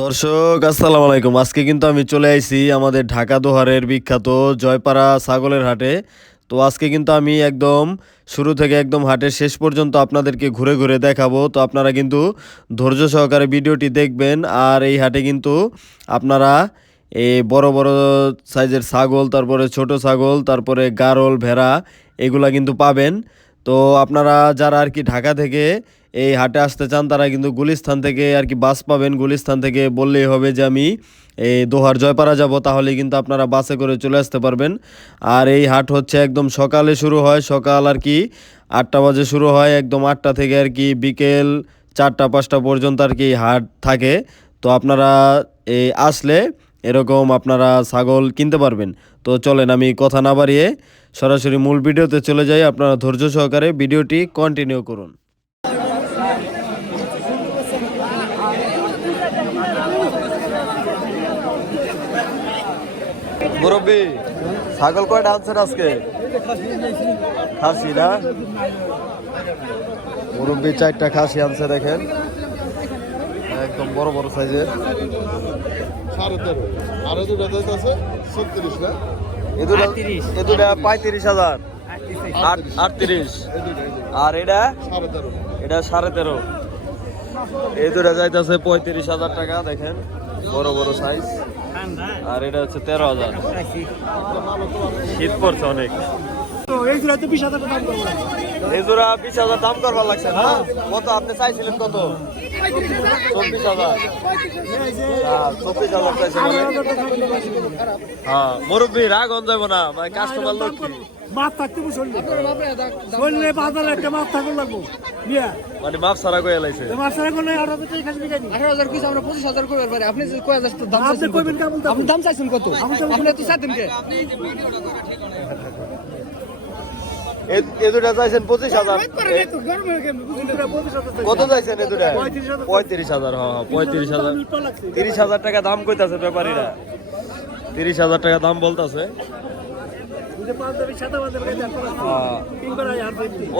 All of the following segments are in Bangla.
দর্শক, আসসালামু আলাইকুম। আজকে কিন্তু আমি চলে আইছি আমাদের ঢাকা দোহারের বিখ্যাত জয়পাড়া ছাগলের হাটে। তো আজকে কিন্তু আমি একদম শুরু থেকে একদম হাটের শেষ পর্যন্ত আপনাদেরকে ঘুরে ঘুরে দেখাবো। তো আপনারা কিন্তু ধৈর্য সহকারে ভিডিওটি দেখবেন। আর এই হাটে কিন্তু আপনারা এই বড় বড় সাইজের ছাগল, তারপরে ছোট ছাগল, তারপরে গারল, ভেড়া, এগুলা কিন্তু পাবেন। তো আপনারা যারা আর কি ঢাকা থেকে এই হাটে আসতে চান, তারা কিন্তু গুলিস্থান থেকে আর কি বাস পাবেন। গুলিস্থান থেকে বললেই হবে যে আমি এই দোহার জয়পাড়া যাব, তাহলে কিন্তু আপনারা বাসে করে চলে আসতে পারবেন। আর এই হাট হচ্ছে একদম সকালে শুরু হয়, সকাল আর কি আটটা বাজে শুরু হয়, একদম আটটা থেকে আর কি বিকেল চারটা, পাঁচটা পর্যন্ত আর কি হাট থাকে। তো আপনারা এই আসলে এরকম আপনারা ছাগল কিনতে পারবেন। তো চলেন আমি কথা না বাড়িয়ে সরাসরি মূল ভিডিওতে চলে যাই, আপনারা ধৈর্য সহকারে ভিডিওটি কন্টিনিউ করুন। মুরব্বী ছাগল কয়টা আনছেন আজকে? খাসি না? মুরব্বী চারটা খাসি আনছে দেখেন। একদম বড় বড় সাইজের। সাড়ে তেরো। আরও দুটো দাঁত আছে ছত্রিশ না? এ দুটা এ দুটা পঁয়ত্রিশ হাজার। আট- আটত্রিশ। আর এটা? সাড়ে তেরো। এটা সাড়ে তেরো। এই দুটা যাইতেছে পঁয়ত্রিশ হাজার টাকা দেখেন। বড় বড় সাইজ। আর এটা হচ্ছে তেরো হাজার। শীত পড়ছে অনেক। এই বিশ হাজার দাম করব। এই জোড়া বিশ হাজার দাম করবার লাগছে না? কত আপনি চাইছিলেন কত? চব্বিশ হাজার। হ্যাঁ, চব্বিশ হাজার চাইছিলেন। হ্যাঁ মুরব্বী রাগ অন যাব না মানে কাস্টমার লোক কি? মাছ থাকতে বাজারে একটা মাছ থাকুন লাগবো। বিয়া মানে মাপ সারা করে লাইছে। মাছ বিকানি হাজার কিছু আমরা পঁচিশ হাজার করবে পারি। আপনি যে কয় হাজার দাম আপনি কইবেন কেমন দাম? আপনি দাম চাইছেন কত? আপনি তো চাইতেন কে? এ- এ দুটা চাইছেন পঁচিশ হাজার। এ- কত চাইছেন এ দুটা পঁয়ত্রিশ হাজার। পঁয়ত্রিশ হাজার হ্যাঁ পঁয়ত্রিশ হাজার তিরিশ হাজার টাকা দাম কইতাছে ব্যাপারীরা। তিরিশ হাজার টাকা দাম বলতাছে।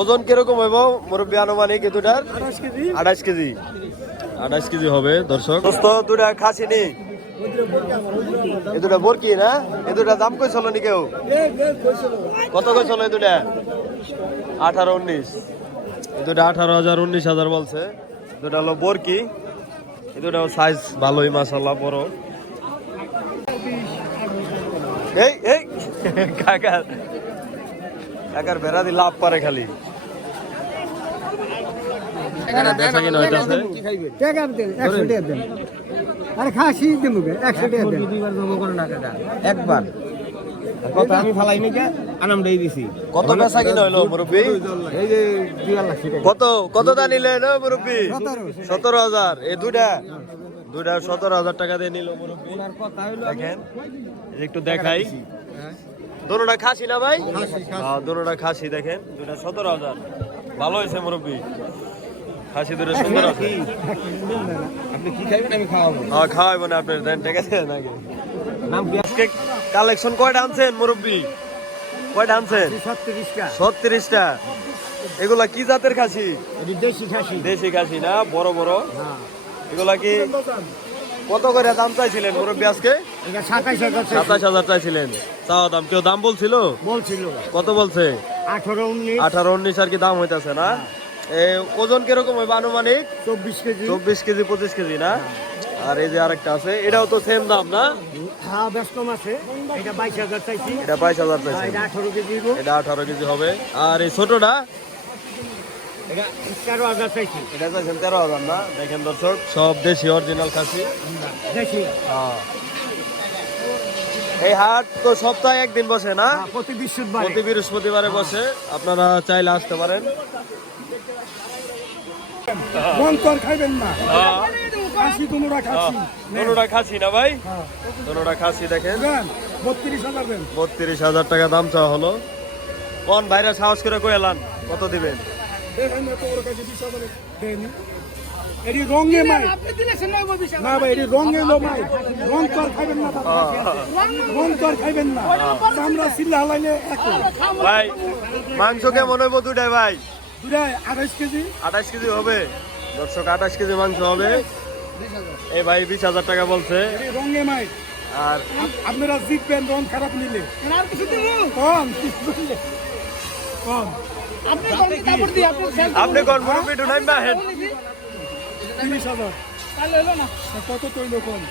ওজন কীরকম হইব মুরব্বী আনুমানিক দুটার আঠাশ কেজি। আঠাশ কেজি। হবে দর্শক। দোস্ত দুটা খাসি নি। এ দুটা বরকি না? এ দুটা দাম কই চলো নি কেউ? কত কই চলো এ দুটা আঠারো উনিশ। এ দুটা আঠারো হাজার উনিশ হাজার বলছে। দুটা হলো বরকি। এ দুটা সাইজ ভালোই মাসাল্লাহ বড়। এই এই। কাকার। কাকার বেড়া দি লাভ পারে খালি। একশো টাকা একবার। কথা আমি ফালাই নি কে? দিছি। কত বেচা কিনা হইল মুরব্বী? এই যে দুই লাখ টাকা কত কত দা নিলেন মুরব্বী? সতেরো হাজার। এই দুইটা? দুইটা সতেরো হাজার টাকা দিয়ে নিল মুরব্বী। দেখেন একটু দেখাই। দোনোটা খাসি না ভাই? দোনোটা খাসি। দেখেন দুইটা সতেরো হাজার। ভালো হয়েছে মুরব্বী। খাসি দুটো সুন্দর আছে। আপনি কি খাইবেন? আমি খাওয়াবো। হ্যাঁ খাওয়াইবো না আপনার দেন ঠিক আছে নাকি? আজকে কালেকশন কয়টা আনছেন মুরব্বী? কয়টা আনছেন? ছত্রিশটা। এগুলা কি জাতের খাসি? দেশি খাসি। দেশি খাসি না বড় বড়? এগুলা কি কত করে দাম চাইছিলেন মুরব্বী আজকে? সাতাশ হাজার চাইছিলেন। দাম কেউ দাম বলছিল? বলছিল। কত বলছে? আঠারো উনিশ। আঠারো উনিশ আর কি দাম হইতাছে না? ওজন কীরকম হইবে আনুমানিক? চব্বিশ কেজি। চব্বিশ কেজি পঁচিশ কেজি না? আর এই যে আরেকটা আছে এটাও তো সেম দাম না? হ্যাঁ বেশ কম আছে। এটা বাইশ হাজার চাইছি। এটা বাইশ হাজার চাইছে। এটা আঠারো কেজি এটা আঠারো কেজি হবে। আর এই ছোটটা? তেরো হাজার চাইছি এটা চাইছেন তেরো হাজার না দেখেন দর্শক। সব দেশি অরিজিনাল খাসি। দেশি? হ্যাঁ। এই হাট তো সপ্তাহে একদিন বসে না? হ্যাঁ, প্রতি বৃহস্পতিবার। প্রতি বৃহস্পতিবারে বসে। আপনারা চাইলে আসতে পারেন। মন খাইবেন না। খাসি তোমরা খাসি। দোনোটা খাসি না ভাই? দোনোটা খাসি দেখেন। বত্রিশ হাজার বত্রিশ হাজার টাকা দাম চাওয়া হলো। কোন ভাইরা সাহস করে কই এলান কত দিবেন? এটি রঙে মাই। না ভাই এটি রঙে লো মাই। রং তো আর খাইবেন না। রং তো আর খাইবেন না। চামড়া সিল্লা হালাইলে ভাই মাংস কেমন হইব দুটাই ভাই? দুটাই আঠাইশ কেজি। আঠাশ কেজি হবে। দর্শক আঠাশ কেজি মাংস হবে। এই ভাই বিশ হাজার টাকা বলছে। রঙে মাই। আর আপনারা জিতবেন রং খারাপ নিলে। আর কিছু দিব? কম কম। আপনি আপনি কোন বাহেন তিরিশ হাজার। তাহলে হলো না। তা কত তৈল কম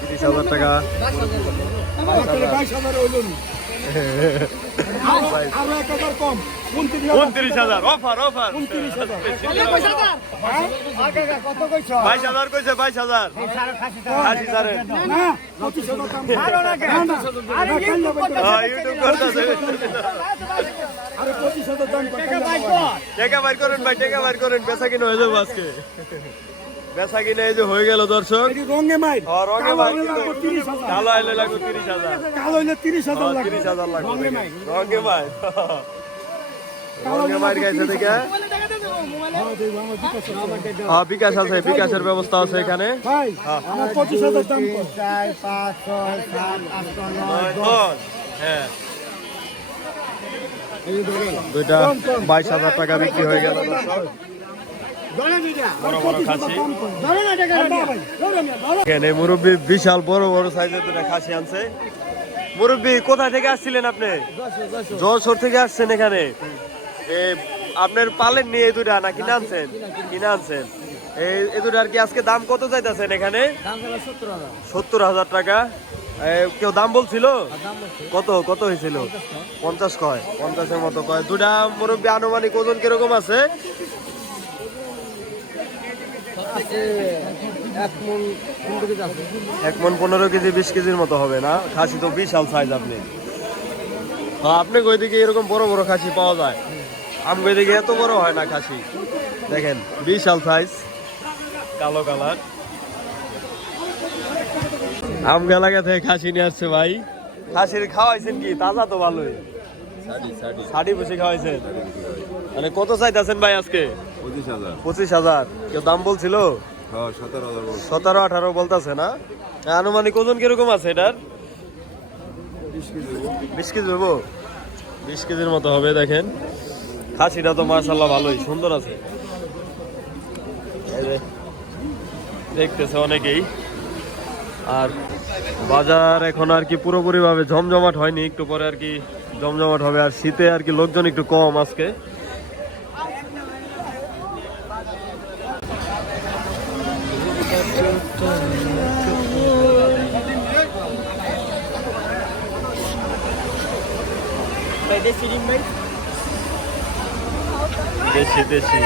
তিরিশ হাজার টাকা। বাইশ হাজার। উনত্রিশ হাজার অফার অফার উনত্রিশ হাজার বাইশ হাজার কইছে বাইশ হাজার আশি। হ্যাঁ, ইউটিউব করতেছে। টেকা বাইর করেন ভাই টেকা বাইর করেন বেচা কিনা হয়ে যাব আজকে বেচা কিনা এই যে হয়ে গেল দর্শক। রঙে মাইল। রঙে মাইল হইলে কিন্তু- লাগবে তিরিশ হাজার। কালো আইলে লাগবে তিরিশ হাজার। কালো হইলে তিরিশ হাজার লাগবে। তিরিশ হাজার লাগবে। রঙে মাইল। রঙে মাই রঙে হইলে গাইছে 30 থেকে মোবাইলে টাকা দিয়ে দেবো মোবাইলে হ্যাঁ, বিকাশ আছে। বিকাশ আছে বিকাশের ব্যবস্থা আছে এখানে। হ্যাঁ। দুইটা বাইশ হাজার টাকা বিক্রি হয়ে গেল মুরব্বী বিশাল বড় বড় সাইজের দুটা খাসি আনছে। মুরব্বী কোথা থেকে আসছিলেন আপনি? যশোর থেকে আসছেন এখানে। এ, আপনার পালেন নিয়ে এই দুটা না কিনে আনছেন কিনে। আনছেন এই এই দুটার কি আজকে দাম কত চাইতেছেন এখানে? সত্তর হাজার। টাকা। কেউ দাম বলছিল? কত কত হয়েছিল? পঞ্চাশ কয়। পঞ্চাশের মতো কয়। দুটা মুরব্বী আনুমানিক ওজন কীরকম আছে? এক মন পনেরো কেজি বিশ কেজির মতো হবে না? খাসি তো বিশাল সাইজ আপনি। হ্যাঁ আপনি ওইদিকে এরকম বড় বড় খাসি পাওয়া যায়। আমি ওইদিকে এত বড় হয় না খাসি। দেখেন বিশাল সাইজ কালো কালার। আম গালাগা থেকে খাসি নিয়ে আসছে ভাই। খাসির খাওয়াইছেন কি? তাজা তো ভালোই। ষাটি বসে খাওয়াইছেন? মানে কত চাইতেছেন ভাই আজকে? পঁচিশ হাজার। পঁচিশ হাজার। কেউ দাম বলছিল? হ্যাঁ সতেরো আঠারো বলতেছে না? আনুমানিক ওজন কীরকম আছে এটার? বিশ কেজি। হব বিশ কেজির মতো হবে দেখেন। খাসিটা তো মার্শাল্লাহ ভালোই সুন্দর আছে। দেখতেছে অনেকেই। আর বাজার এখন আর কি পুরোপুরি ভাবে জমজমাট হয়নি একটু পরে আর কি জমজমাট হবে। আর শীতে আর কি লোকজন একটু কম আজকে। দেশি দেশি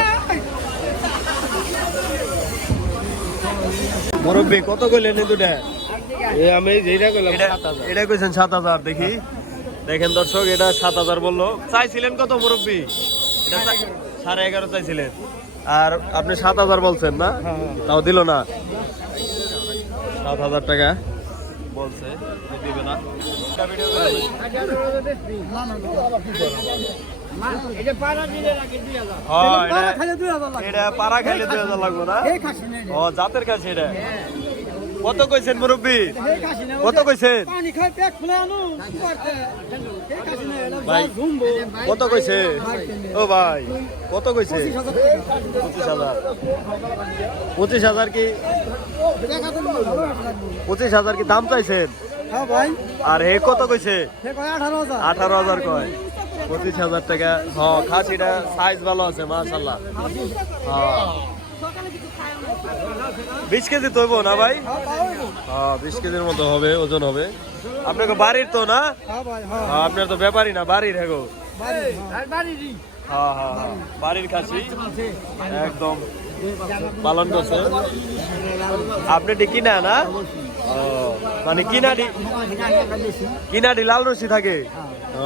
মুরব্বী কত কইলেন দুটা আমি যেটা এটা- এটা কইছেন সাত হাজার দেখি। দেখেন দর্শক এটা সাত হাজার বলল। চাইছিলেন কত মুরব্বী? এটা সাড়ে এগারো চাইছিলেন। আর আপনি সাত হাজার বলছেন না? তাও দিল না। সাত হাজার টাকা। বলছে দিবে না। হ্যাঁ, এটা- এটা পাড়া খাইলে দুই হাজার লাগবে। না? ও জাতের কাছে এটা? কত কইছেন মুরব্বী? কত কইছেন? ভাই কত কইছে? ও ভাই কত কইছে? পঁচিশ হাজার পঁচিশ হাজার। কি পঁচিশ হাজার কি দাম চাইছেন? ভাই। আর হে কত কইছে? আঠারো হাজার। আঠারো হাজার কয়। পঁচিশ হাজার টাকা। হ্যাঁ খাসিটা সাইজ ভালো আছে মাশাল্লাহ হ্যাঁ বিশ কেজি তৈব না ভাই? হ্যাঁ বিশ কেজির মতো হবে ওজন হবে। আপনাকে বাড়ির তো না? হ্যাঁ ভাই হ্যাঁ। হ্যাঁ, আপনার তো ব্যাপারই না বাড়ির হ্যাঁ। গো বাড়ি হ্যাঁ হ্যাঁ হ্যাঁ বাড়ির খাসি। একদম। পালন করছে। আপনি ঠিকই না না? মানে কিনাডি কিনাডি লাল রশি থাকে? ও,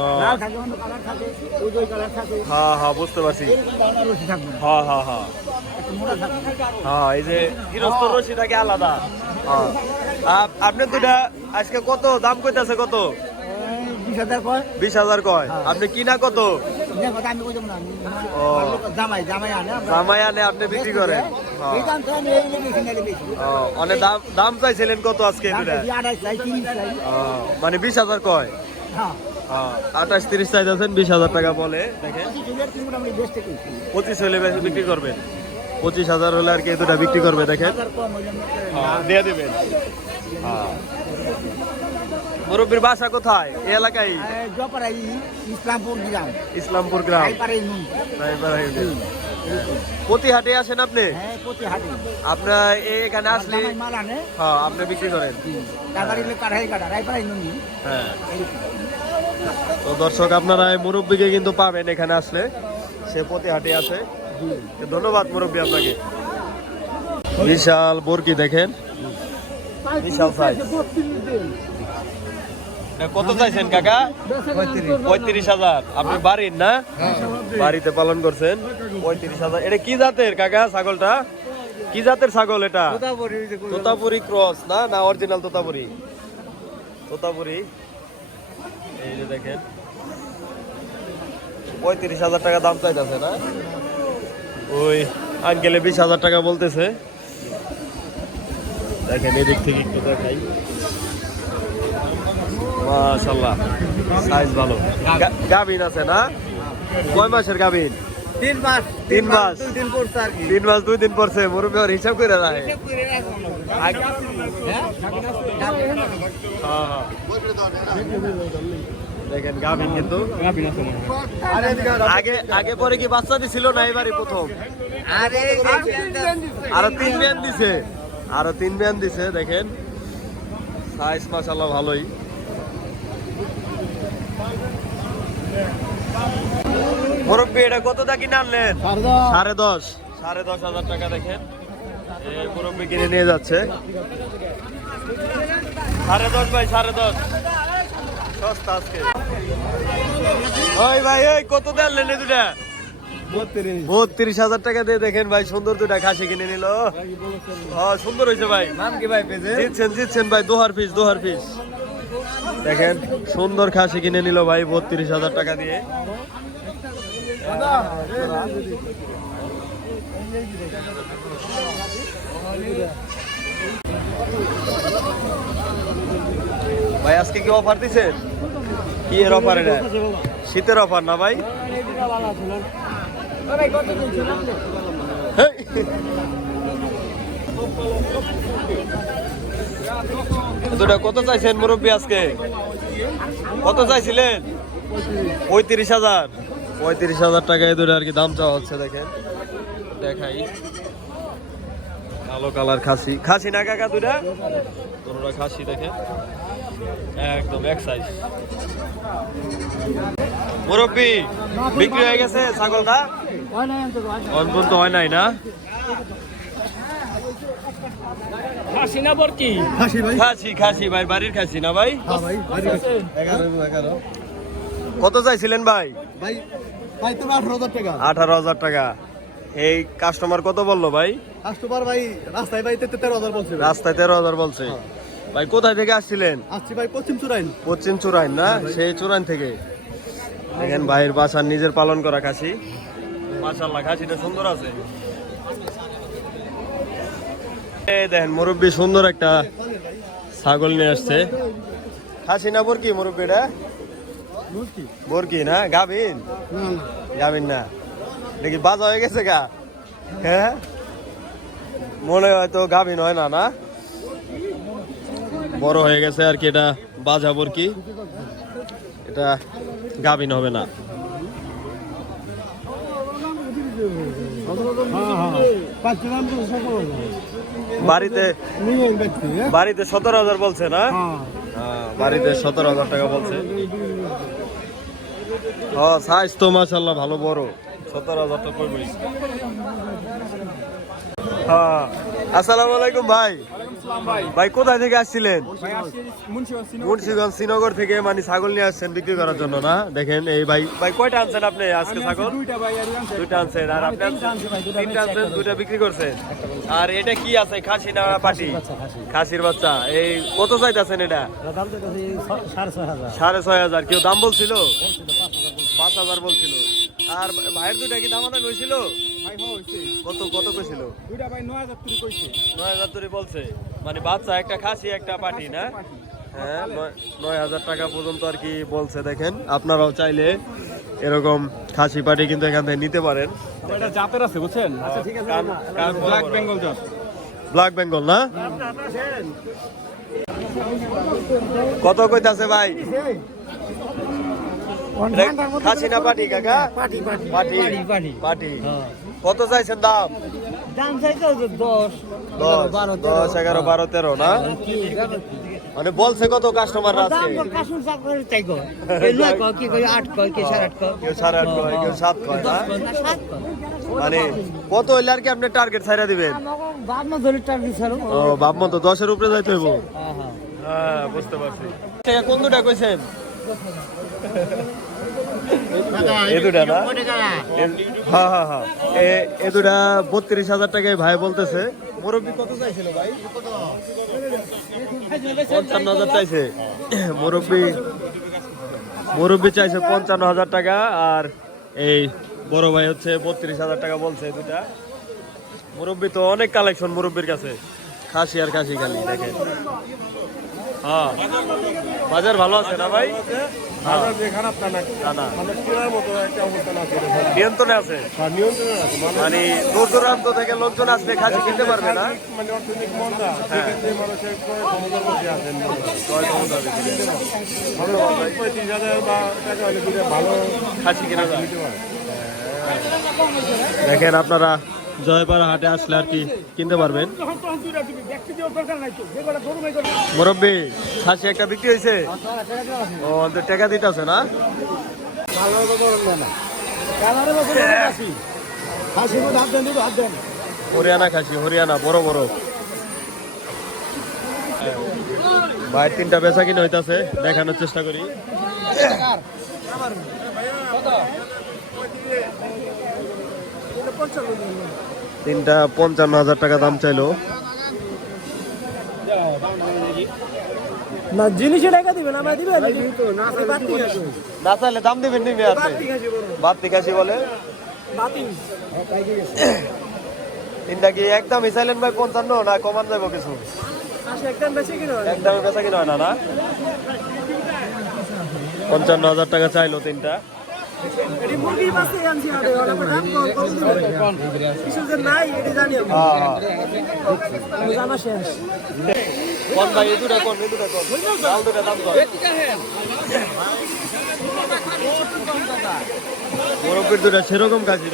হ্যাঁ হ্যাঁ বুঝতে পারছি। হ্যাঁ হ্যাঁ হ্যাঁ। হ্যাঁ এই যে গৃহস্থ রশি থাকে আলাদা। হ্যাঁ। আপ- আপনি দুটা আজকে কত? দাম কইতাছে কত? হাজার কয়। বিশ হাজার কয়। আপনি কিনা কত? জামাই জামাই আনে আপনি বিক্রি করেন। হ্যাঁ। দাম তো আমি এই বেশি না বেশি ও, অনেক দাম দাম চাইছিলেন কত আজকে মানে বিশ হাজার কয়? হ্যাঁ। আঠাশ তিরিশ চাইতেছেন বিশ হাজার টাকা বলে পঁচিশ হলে বেশি বিক্রি করবেন। পঁচিশ হাজার হলে আর কি দুটা বিক্রি করবে দেখেন। হ্যাঁ, দিয়ে দিবেন। মুরব্বীর বাসা কোথায়? এই এলাকায়? ইসলামপুর গ্রাম। ইসলামপুর গ্রাম। পারে নুন। রাইবার হাইওয়ে। প্রতি হাটে আসেন আপনি? হ্যাঁ আপনার এখানে আসলে হ্যাঁ আপনি বিক্রি করেন। হ্যাঁ। তো দর্শক আপনারা মুরব্বীকে কিন্তু পাবেন এখানে আসলে। সে প্রতি হাটে আছে ধন্যবাদ মুরব্বী আপনাকে। বিশাল বরকি দেখেন। বিশাল সাইজ কত চাইছেন কাকা? পঁয়ত্রিশ হাজার। আপনি বাড়ির না? বাড়িতে পালন করছেন? পঁয়ত্রিশ হাজার। এটা কি জাতের কাকা ছাগলটা? কি জাতের ছাগল এটা? তোতাপুরি ক্রস না? না অরিজিনাল তোতাপুরি? তোতাপুরি? এই যে দেখেন। পঁয়ত্রিশ হাজার টাকা দাম চাইতেছে না? ওই আঙ্কেলে বিশ হাজার টাকা বলতেছে। দেখেন এদিক থেকে একটু দেখাই। মাশাল্লাহ সাইজ ভালো। গা- গাভিন আছে না? কয় মাসের গাভিন? তিন মাস তিন মাস দুই দিন পড়ছে আর কি। তিন মাস দুই দিন পরছে মুরব্বী হিসাব করে রাখে। হ্যাঁ। দেখেন গাভিন কিন্তু। আগে আগে পরে কি বাচ্চা দিছিল না এবারে প্রথম? আরে তিন ব্যান দিছে। আরও তিন ব্যান দিছে। দেখেন। সাইজ মাশাল্লাহ ভালোই। মুরব্বী এটা কত দা কিনে আনলেন? সাড়ে দশ। সাড়ে দশ। হাজার টাকা দেখেন। মুরব্বী কিনে নিয়ে যাচ্ছে। সাড়ে দশ ভাই সাড়ে দশ। সস্তা আজকে। ওই ভাই ওই কত দিয়ে আনলেন দুটা? বত্রিশ। হাজার টাকা দিয়ে দেখেন ভাই সুন্দর দুটা খাসি কিনে নিল। হ্যাঁ সুন্দর হয়েছে ভাই। নাম কি ভাই জিতছেন জিতছেন ভাই দোহার পিস দোহার পিস দেখেন সুন্দর খাসি কিনে নিল ভাই বত্রিশ হাজার টাকা দিয়ে। ভাই আজকে কি অফার দিছেন কি এর অফার এটা? শীতের অফার না ভাই। দুটা কত চাইছেন মুরব্বী আজকে? কত চাইছিলেন? পঁয়ত্রিশ হাজার। পঁয়ত্রিশ হাজার টাকায় দুটো আর কি দাম চাওয়া হচ্ছে দেখেন। দেখাই। কালো কালার খাসি। খাসি না কাকা দুটা? দুটা খাসি দেখেন। একদম এক সাইজ মুরব্বী বিক্রি হয়ে গেছে ছাগলটা? অন্তত হয় নাই না? খাসি খাসি ভাই। বাড়ির খাসি না ভাই? কত চাইছিলেন ভাই? ভাই ভাই তুমি আঠারো হাজার টাকা। আঠারো হাজার টাকা। এই কাস্টমার কত বলল ভাই? কাস্টমার ভাই রাস্তায় ভাই তেতে তেরো হাজার বলছে। রাস্তায় তেরো হাজার বলছে। ভাই কোথায় থেকে আসছিলেন? আসছি ভাই পশ্চিম চুরাইন। পশ্চিম চুরাইন না? সেই চুরাইন থেকে। দেখেন ভাইয়ের বাসার নিজের পালন করা খাসি। মাশাল্লাহ খাসিটা সুন্দর আছে। দেখেন মুরব্বী সুন্দর একটা ছাগল নিয়ে আসছে। খাসি না বরকি মুরব্বী এটা? বরকি? না? গাভিন? গাভিন না। দেখি বাজা হয়ে গেছে গা। হ্যাঁ? মনে হয় হয়তো গাভিন হয় না না? বড় হয়ে গেছে আর কি এটা বাজা বরকি। এটা গাভিন হবে না। বাড়িতে বাড়িতে সতেরো হাজার বলছে না? হ্যাঁ, বাড়িতে সতেরো হাজার টাকা বলছে। ও সাইজ তো মাসাল্লাহ ভালো বড়। সতেরো হাজার টাকা হ্যাঁ আসসালামু আলাইকুম ভাই। ভাই। কোথায় থেকে আসছিলেন? মুন্সিগঞ্জ শ্রীনগর থেকে মানে ছাগল নিয়ে আসছেন বিক্রি করার জন্য না? দেখেন এই ভাই ভাই কয়টা আনছেন আপনি আজকে ছাগল? দুইটা আনছেন আর আপনি আনছেন তিনটা আনছেন দুইটা বিক্রি করছেন? আর এটা কি আছে খাসি না পাটি? খাসির বাচ্চা এই কত চাইতেছেন এটা? সাড়ে ছয় হাজার। কেউ দাম বলছিল? পাঁচ হাজার বলছিল। আর ভাইয়ের দুটা কি দাম আদায় হয়েছিল? কত কত কইছিল? নয় হাজার তুরি বলছে। মানে বাচ্চা একটা খাসি একটা পাটি না? হ্যাঁ নয়- হাজার টাকা পর্যন্ত আর কি বলছে দেখেন। আপনারাও চাইলে এরকম খাসি পাটি কিন্তু এখান থেকে নিতে পারেন। এটা জাতের আছে বুঝছেন? আচ্ছা ঠিক আছে ব্ল্যাক বেঙ্গল জাত। ব্ল্যাক বেঙ্গল না? কত কইতাছে ভাই? খাসি না পাটি কাকা? পাটি পাটি। পাটি কত চাইছেন দাম? দাম চাইতো দশ দশ এগারো বারো তেরো না? মানে বলছে কত কাস্টমার কয়। মানে কত হইলে আর কি আপনি টার্গেট ছাইরা দিবেন? বাপ মতো দশের উপরে যাইতে হইব। হ্যাঁ হ্যাঁ। হ্যাঁ বুঝতে পারছি। কোন দুটা কইছেন? হ্যাঁ হ্যাঁ হ্যাঁ। বত্রিশ হাজার টাকায় ভাই বলতেছে। মুরব্বী কত চাইছিল ভাই? পঞ্চান্ন হাজার চাইছে। মুরব্বী মুরব্বী চাইছে পঞ্চান্ন হাজার টাকা, আর এই বড় ভাই হচ্ছে বত্রিশ হাজার টাকা বলছে দুটা। মুরব্বী তো অনেক কালেকশন মুরব্বীর কাছে। খাসি আর খাসি খালি, দেখেন। হ্যাঁ। বাজার ভালো আছে না ভাই? বাজার যে খারাপ তা না। না না। মানে কেনার মতো একটা অবস্থা না আছে নিয়ন্ত্রণে আছে? নিয়ন্ত্রণে আছে। মানে মানে দূর দূরান্ত থেকে লোকজন আসলে খাসি কিনতে পারবে না? মানে অর্থনৈতিক মন্দা। সেক্ষেত্রে মানুষের ক্রয় ক্ষমতার মধ্যে আছেন ভালো পঁয়ত্রিশ হাজার বা টাকা হলে ভালো খাসি কিনা দেখেন আপনারা জয়পাড়া হাটে আসলে আর কি কিনতে পারবেন। মুরব্বী, খাসি একটা বিক্রি হয়েছে? ও, তো টাকা দিতে আছে না? হরিয়ানা খাসি, হরিয়ানা, বড় বড়। ভাই, তিনটা বেচা কিনে হইতাছে, দেখানোর চেষ্টা করি। তিনটা পঞ্চান্ন হাজার টাকা দাম চাইলো। না জিনিসে টাকা দিবেন আমরা দিবেন না চাইলে দাম দিবেন নিবে আছে বাত্তি খাসি বলে। তিনটা কি একদম হিসাইলেন ভাই পঞ্চান্ন না কমান যাব কিছু? একদম বেশি কিনা একদমে বেচা কিনা হয় না না? পঞ্চান্ন হাজার টাকা চাইলো তিনটা। এই দুটা সেরকম নাকি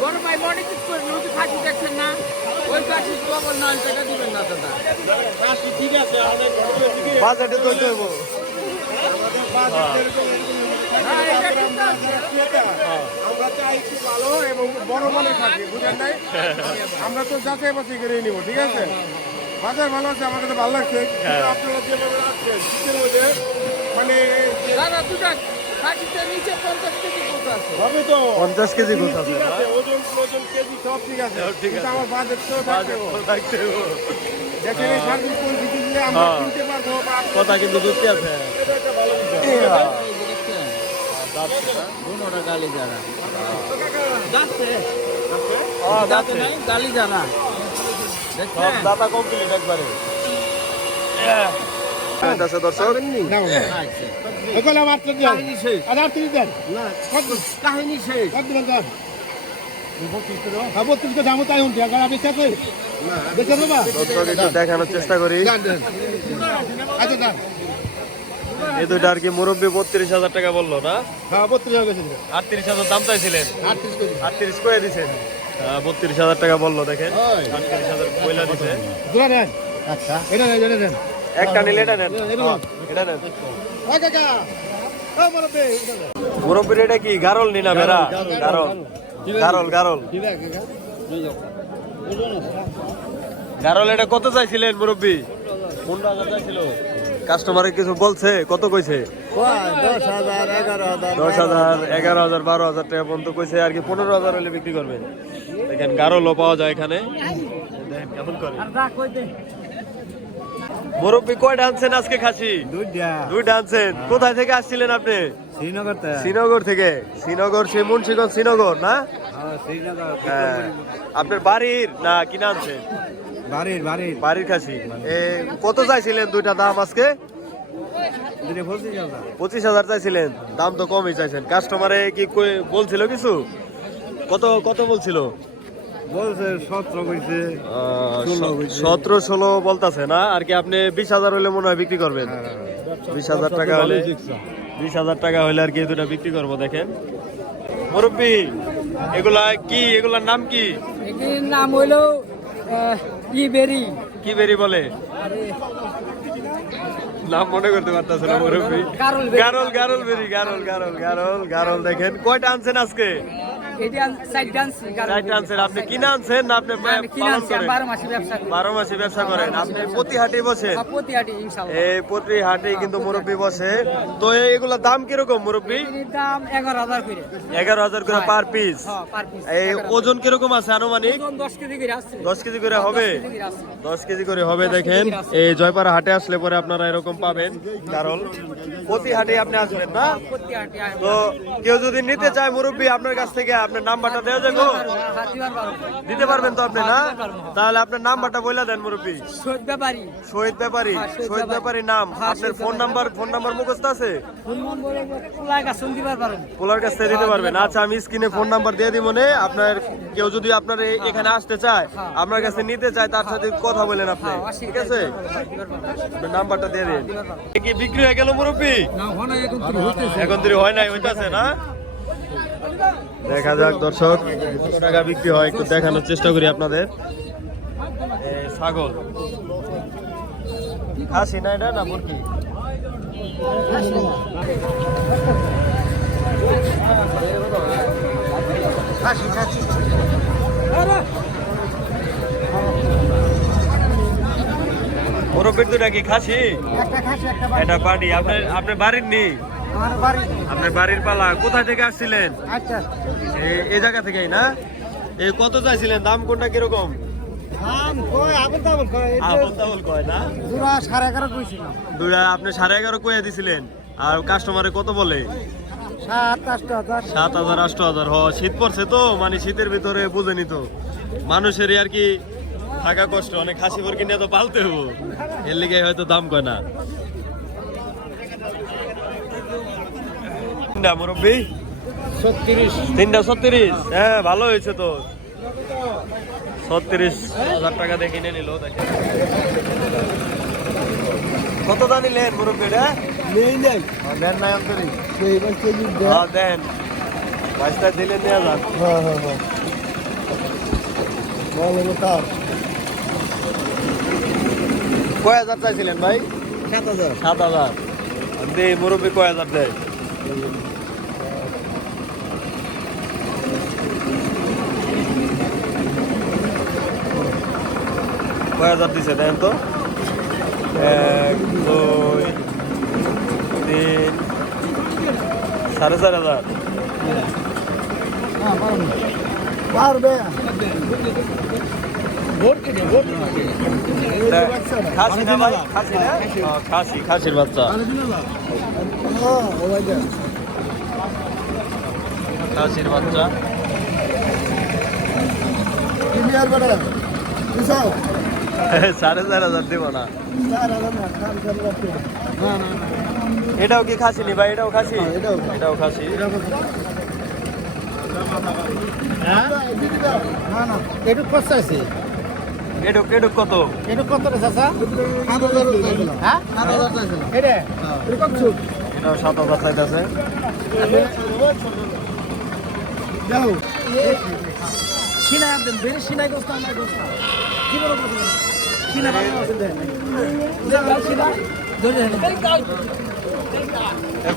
বড় ভাই মনে কিছু করে নতুন ফাঁসি দেখছেন না? ওই ফাঁসি খবর নয় টাকা দিবেন না দাদা। বাজেটে তো দেবো হ্যাঁ ঠিক আছে। আমরা চাই একটু ভালো এবং বড় মানের থাকি বুঝেন নাই? আমরা তো যাচাই বাছাই করে নিব ঠিক আছে? বাজার ভালো আছে আমার কাছে ভালো লাগছে। আপনারা যেভাবে রাখছেন শীতের মধ্যে মানে পঞ্চাশ কেজি গোছ আছে। ঠিক আছে ওজন ওজন কেজি সব ঠিক আছে। ঠিক কিন্তু আছে। আমার বাজেট তো থাকবে থাকতে দেখেন এই সার্ভিস পরিস্থিতি দিলে আমরা হ্যাঁ। কিনতে পারব কথা কিন্তু যুক্তি আছে। এটা একটা ভালো বিষয় দুটা গালি জানা। হ্যাঁ, গালি জানা সব দাতা কমপ্লিট একবারে। আছে দর্শক? দেন। কাহিনী শেষ। একটু দেখানোর চেষ্টা করি। আচ্ছা এই দুইটা আর কি মুরব্বী বত্রিশ হাজার টাকা বলল না? হ্যাঁ বত্রিশ হাজার আটত্রিশ হাজার দাম চাইছিলেন? আটত্রিশ করে। দিছেন? বত্রিশ হাজার টাকা বলল দেখেন। আটত্রিশ হাজার পয়লা দিছে। আচ্ছা। এটা নেন একটা নিলে এটা নেন। হ্যাঁ, এটা নেন। মুরব্বি এটা মুরব্বীর এটা কি? গারল নি না বেড়া? গারল গারল গারল। গারল। এটা কত চাইছিলেন মুরব্বী? কাস্টমারে কিছু বলছে? কত কইছে? দশ হাজার এগারো হাজার বারো হাজার। টাকা পর্যন্ত কইছে আর কি পনেরো হাজার হলে বিক্রি করবেন। দেখেন গারলও পাওয়া যায় এখানে। দেখেন কেমন করে। মুরব্বী কয়টা আনছেন আজকে খাসি? দুইটা। আনছেন কোথায় থেকে আসছিলেন আপনি? শ্রীনগর শ্রীনগর থেকে। শ্রীনগর সে মুন্সিগঞ্জ শ্রীনগর না? হ্যাঁ। আপনার বাড়ির না কিনা আনছেন বাড়ির বাড়ির। বাড়ির খাসি। কত চাইছিলেন দুইটা দাম আজকে? পঁচিশ হাজার। চাইছিলেন। দাম তো কমই চাইছেন। কাস্টমারে কি বলছিল কিছু? কত কত বলছিল? বলছে সতেরো ষোলো বলতেছে না আর কি আপনি বিশ হাজার হলে মনে হয় বিক্রি করবেন। বিশ হাজার টাকা হলে বিশ হাজার টাকা হলে আর কি দুটা বিক্রি করব দেখেন। মুরব্বী এগুলা কি? এগুলার নাম কি? নাম হইল ই বেরি। কি বেরি বলে? নাম মনে করতে পারতেছে না মুরব্বী। গারল গারল বেরি গারল গারল গারল গারল দেখেন। কয়টা আনছেন আজকে? আপনি কিনে আনছেন না আপনি বারো মাসে ব্যবসা করেন। আপনি প্রতি হাটে বসেন? প্রতি হাটি এই প্রতি হাটে কিন্তু মুরব্বী বসে। তো দাম কীরকম মুরব্বী? দাম এগারো হাজার করে। এগারো হাজার করে পার পিস হ্যাঁ এই ওজন কীরকম আছে আনুমানিক? দশ কেজি করে হবে। দশ কেজি করে হবে দেখেন। এই জয়পাড়া হাটে আসলে পরে আপনারা এরকম পাবেন কারণ প্রতি হাটে আপনি আসবেন না? তো কেউ যদি নিতে চায় মুরব্বী আপনার কাছ থেকে আপনার নাম্বারটা দেওয়া যাবে? দিতে পারবেন তো আপনি না? তাহলে আপনার নাম্বারটা বলে দেন মুরব্বী। সৈয়দ ব্যাপারী। শহীদ ব্যাপারী। হ্যাঁ, শহীদ শহীদ ব্যাপারী। নাম। হ্যাঁ, আপনার ফোন নাম্বার ফোন নাম্বার মুখস্থ আছে? পোলার কাছ দিতে পারবেন। আচ্ছা আমি স্ক্রিনে ফোন নাম্বার দিয়ে দিব মনে আপনার কেউ যদি আপনার এখানে আসতে চায় আপনার কাছে নিতে চায় তার সাথে কথা বলেন আপনি। ঠিক আছে? নাম্বারটা দিয়ে দিন। কি বিক্রি হয়ে গেল মুরব্বী? না এখন তো হইতেছে এখন তৈরি হয় নাই হইতাছে না? দেখা যাক দর্শক। কত টাকা বিক্রি হয় একটু দেখানোর চেষ্টা করি আপনাদের। ছাগল। খাসি না এটা না মুরগি? মুরব্বির দুটা কি খাসি? এটা পার্টি আপনার আপনার বাড়ির নি আপনার বাড়ির পালা। কোথা থেকে আসছিলেন? আচ্ছা। এই জায়গা থেকেই না? এই কত চাইছিলেন? দাম কোনটা কীরকম? আপনি সাড়ে এগারো কয়ে দিছিলেন। আর কাস্টমারে কত বলে? সাত হাজার। হাজার আষ্ট হাজার। হ শীত পড়ছে তো মানে শীতের ভিতরে বুঝেনি তো। মানুষেরই আর কি থাকা কষ্ট অনেক হাসি ফর কিনে তো পালতে হব। এর লিগে হয়তো দাম কয় না। তিনটা মুরব্বী? তিনটা ছত্রিশ? হ্যাঁ ভালো হয়েছে তো। ছত্রিশ হাজার টাকা দিয়ে কিনে নিল কত দা নিলেন মুরব্বীটা? নেই নেই। দেন নাই অন্তরি দেন বাইশটা দিলে নেওয়া যাক হ্যাঁ হ্যাঁ হ্যাঁ। কয় হাজার চাইছিলেন ভাই? সাত হাজার। সাত হাজার। মুরব্বী কয় হাজার দেয়? কয় হাজার দিছে দেন তো এক দুই তিন সাড়ে চার হাজার খাসির বাচ্চা খাসির বাচ্চা সাড়ে চার হাজার দেবো না। এটাও কি খাসি নি ভাই? এটাও খাসি? এটাও। এটাও খাসি? এটুক এটুক কত? একটু কত রে চাচা? হ্যাঁ? চাইছিল এটা? সাত হাজার চাইতেছে। সিনাই বেরে সিনাই গোস্ত আমার গোস্ত। কি বড়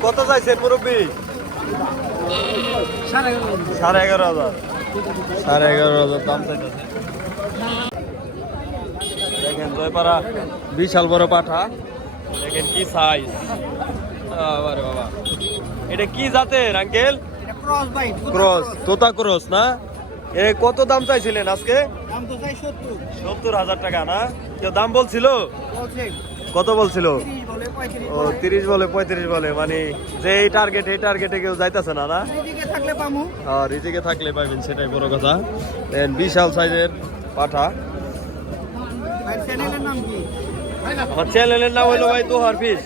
কত চাইছেন মুরব্বী? সাড়ে এগারো হাজার। সাড়ে এগারো হাজার দাম চাইতেছে। দেখেন জয়পাড়া বিশাল বড় পাঠা। দেখেন কি সাইজ বাবা। এটা কি জাতের আঙ্কেল? ক্রস তোতা ক্রস না? এ কত দাম চাইছিলেন আজকে? সত্তর। হাজার টাকা না? কেউ দাম বলছিল? কত বলছিল? ও তিরিশ বলে পঁয়ত্রিশ বলে মানে যে এই টার্গেট এই টার্গেটে কেউ যাইতেছে না না? আর রিজিকে থাকলে পাইবেন সেটাই বড় কথা। বিশাল সাইজের পাঠা। আমার চ্যানেলের নাম হলো ভাই তোহার ফিস